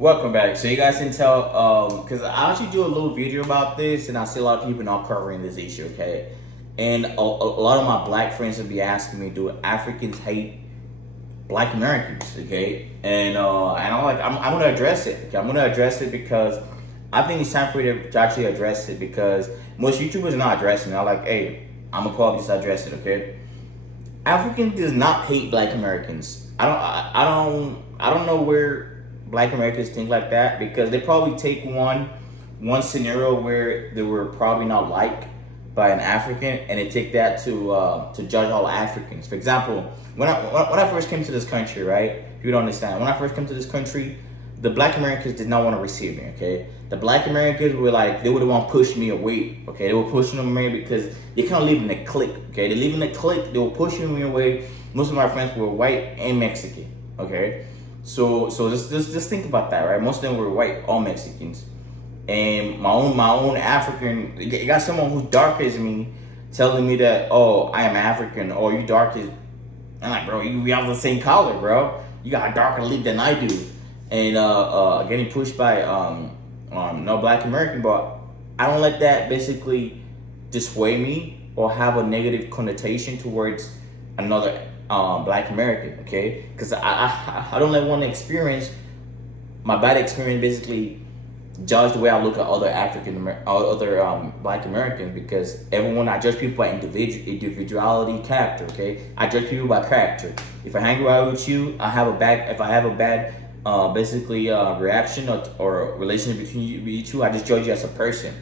Welcome back. So you guys can tell, because I actually do a little video about this, and I see a lot of people not covering this issue. Okay, and a lot of my black friends will be asking me, do Africans hate Black Americans? Okay, and I'm gonna address it. Okay, I'm gonna address it because I think it's time for you to actually address it because most YouTubers are not addressing it. I'm like, hey, I'm gonna call this address it. Okay, African does not hate Black Americans. I don't know where Black Americans think like that because they probably take one scenario where they were probably not liked by an African and they take that to judge all Africans. For example, when I first came to this country, right? If you don't understand, when I first came to this country, the Black Americans did not want to receive me. Okay, the Black Americans were like they would want to push me away. Okay, they were pushing me away because they kind of live in a clique. Okay, they live in a clique. They were pushing me away. Most of my friends were white and Mexican. Okay, so just think about that, right? Most of them were white, all Mexicans, and my own African. You got someone who's dark as me telling me that, oh, I am African, or you dark as. I'm like, bro, we have the same color, bro. You got a darker lip than I do, and getting pushed by no Black American, but I don't let that basically dissuade me or have a negative connotation towards another Black American, okay? Because I don't let one experience, my bad experience, basically judge the way I look at other Black Americans because everyone I judge people by individuality, character. Okay, I judge people by character. If I hang around with you, if I have a bad reaction or relationship between you two, I just judge you as a person,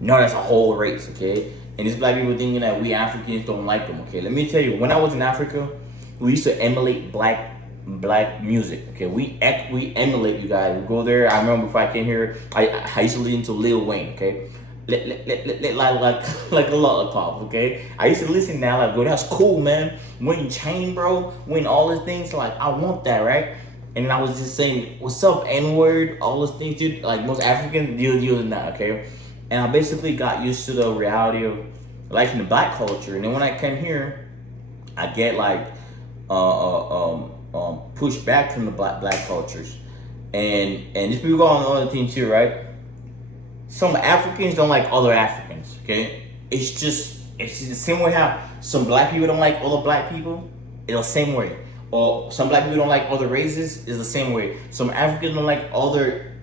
not as a whole race. Okay, and these black people thinking that we Africans don't like them. Okay, let me tell you, when I was in Africa, we used to emulate black music. Okay, we emulate, you guys. We go there. I remember before I came here, I used to listen to Lil Wayne. Okay, like a lollipop. Okay, I used to listen now. Like, go, that's cool, man. Wearing chain, bro. Wearing all these things. Like, I want that, right? And I was just saying, what's up, N word, all those things, dude. Like most Africans deal with that. Okay, and I basically got used to the reality of life in the black culture. And then when I came here, I get like pushed back from the black cultures, and these people go on other things too, right? Some Africans don't like other Africans. Okay, it's the same way how some black people don't like other black people. It's the same way. Or some black people don't like other races. It's the same way. Some Africans don't like other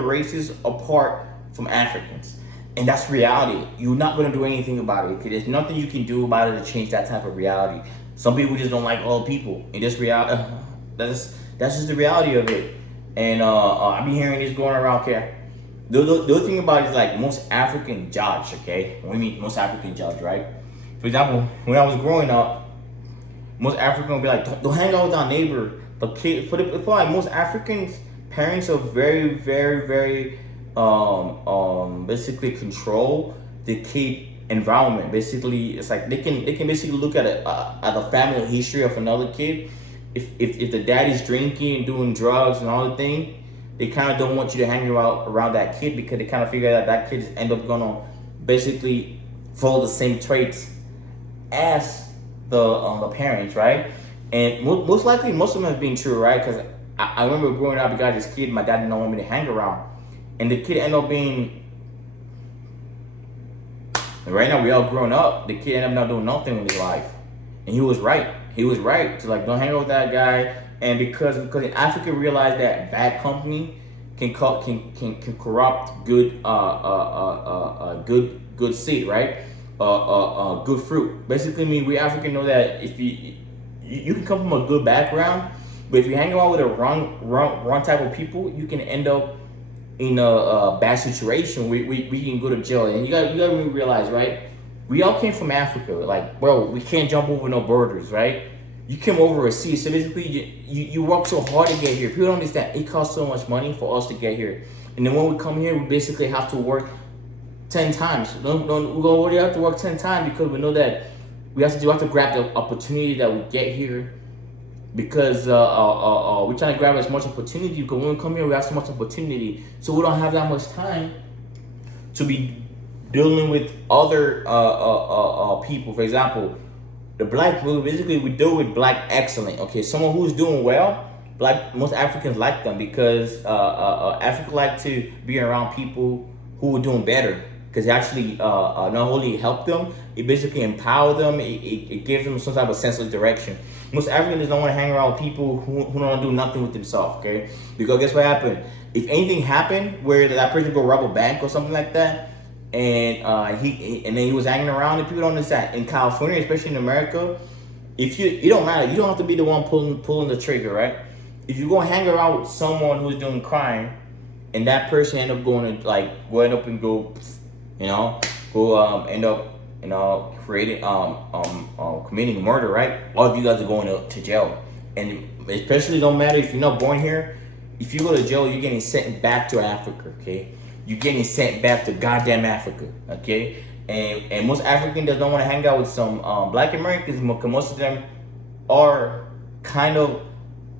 races apart from Africans. And that's reality. You're not gonna do anything about it. Okay? There's nothing you can do about it to change that type of reality. Some people just don't like all people. And this reality, that's just the reality of it. And I be hearing this going around. Okay, the other thing about it is like most African judge. Okay, when we mean most African judge, right? For example, when I was growing up, most Africans will be like, don't hang out with our neighbor. The kid, for like most Africans, parents are very basically control the kid environment. Basically, it's like they can basically look at the family history of another kid. If the daddy's drinking and doing drugs and all the thing, they kind of don't want you to hang around that kid because they kind of figure that kid end up gonna basically follow the same traits as the parents, right? And most likely, most of them have been true, right? Because I remember growing up, I got this kid, my dad didn't want me to hang around, and the kid ended up being. Right now, we all grown up. The kid ended up not doing nothing with his life, and he was right. He was right to like don't hang out with that guy, and because in Africa realized that bad company can corrupt good seed, right? Good fruit. Basically, mean we African know that if you can come from a good background, but if you hang around with the wrong type of people, you can end up in a bad situation. We can go to jail, and you got to realize, right? We all came from Africa. Like, bro, we can't jump over no borders, right? You came over a sea, so basically you work so hard to get here. People don't understand it costs so much money for us to get here, and then when we come here, we basically have to work 10 times. We already have to work 10 times because we know that we have to grab the opportunity that we get here because we're trying to grab as much opportunity because when we come here we have so much opportunity, so we don't have that much time to be dealing with other people. For example, the black, basically we deal with black excellent. Okay, someone who's doing well, most Africans like them because Africa like to be around people who are doing better because it actually not only help them, it basically empower them. It gives them some type of sense of direction. Most Africans don't want to hang around with people who don't do nothing with themselves. Okay, because guess what happened? If anything happened where that person go rob a bank or something like that, and and then he was hanging around, and people don't understand. In California, especially in America, if you it don't matter, you don't have to be the one pulling the trigger, right? If you go hang around with someone who's doing crime, and that person end up going to like go end up and go, you know, go end up creating committing murder, right? All of you guys are going to jail, and especially don't matter if you're not born here. If you go to jail, you're getting sent back to Africa, okay? You're getting sent back to goddamn Africa, okay? And most Africans don't want to hang out with some Black Americans because most of them are kind of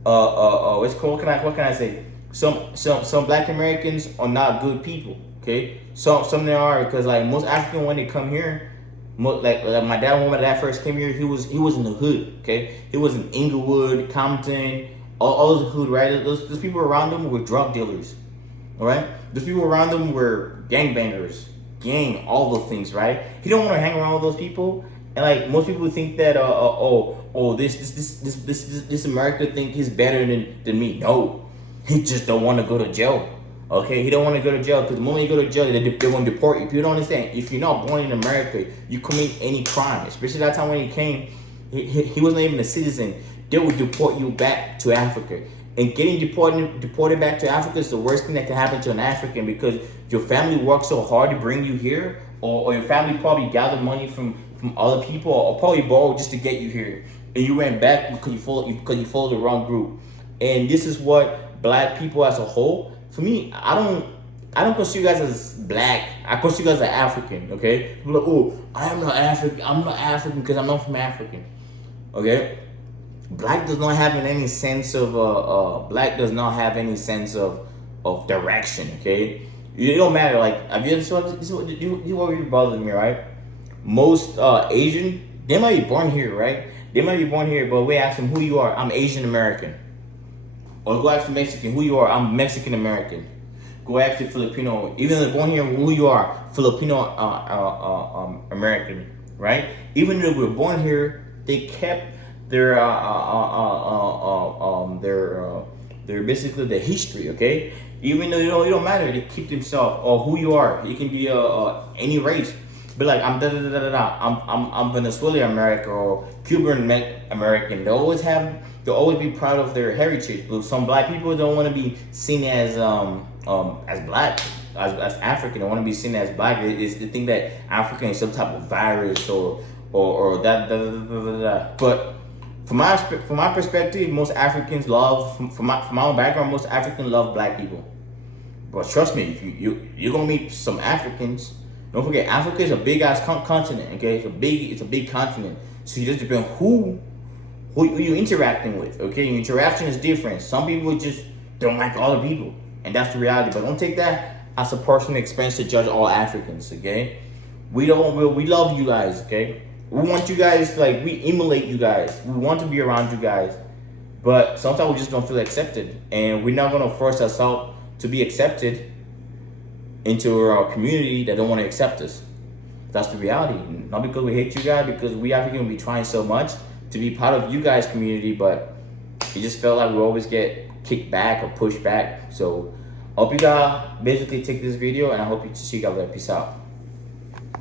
what's called, what can I say? Some Black Americans are not good people, okay? Some they are because like most African when they come here, like my dad when my dad first came here, he was in the hood, okay? He was in Inglewood, Compton, all those hood, right? Those people around them were drug dealers, all right? Those people around them were gangbangers, all those things, right? He don't want to hang around with those people. And like most people think that this America think he's better than me. No, he just don't want to go to jail. Okay, he don't want to go to jail because the moment you go to jail, they want to deport you. People don't understand. If you're not born in America, you commit any crime, especially that time when he came, he wasn't even a citizen. They would deport you back to Africa. And getting deported back to Africa is the worst thing that can happen to an African because your family worked so hard to bring you here, or your family probably gathered money from other people, or probably borrowed just to get you here, and you went back because you followed the wrong group. And this is what Black people as a whole. For me, I don't consider you guys as Black. I consider you guys as African. Okay, people are like, oh, I'm not African. I'm not African because I'm not from Africa. Okay. Black does not have any sense of Black does not have any sense of direction. Okay, it don't matter. Like, have you ever this is what really bothers me, right? Most Asian, they might be born here, right? They might be born here, but we ask them who you are. I'm Asian American. Or go ask the Mexican who you are. I'm Mexican American. Go ask the Filipino, even though they're born here, who you are. Filipino American, right? Even though we're born here, they kept their basically the history, okay? Even though it don't matter, they keep themselves or who you are. You can be any race, but like I'm da da da da da. I'm Venezuelan American or Cuban American. They'll always be proud of their heritage. But some Black people don't want to be seen as Black. As African, they want to be seen as Black. It's the thing that African is some type of virus or that da da da da da. But from my perspective, most Africans love, from my own background, most Africans love Black people. But trust me, if you're gonna meet some Africans, don't forget Africa is a big ass continent. Okay, it's a big continent. So you just depend who you're interacting with. Okay, your interaction is different. Some people just don't like all the people, and that's the reality. But don't take that as a personal experience to judge all Africans. Okay, we love you guys. Okay. We want you guys, like, we emulate you guys. We want to be around you guys. But sometimes we just don't feel accepted. And we're not going to force ourselves to be accepted into our community that don't want to accept us. That's the reality. Not because we hate you guys, because we Africans will be trying so much to be part of you guys' community, but it just felt like we always get kicked back or pushed back. So I hope you guys basically take this video, and I hope you see you guys later. Peace out.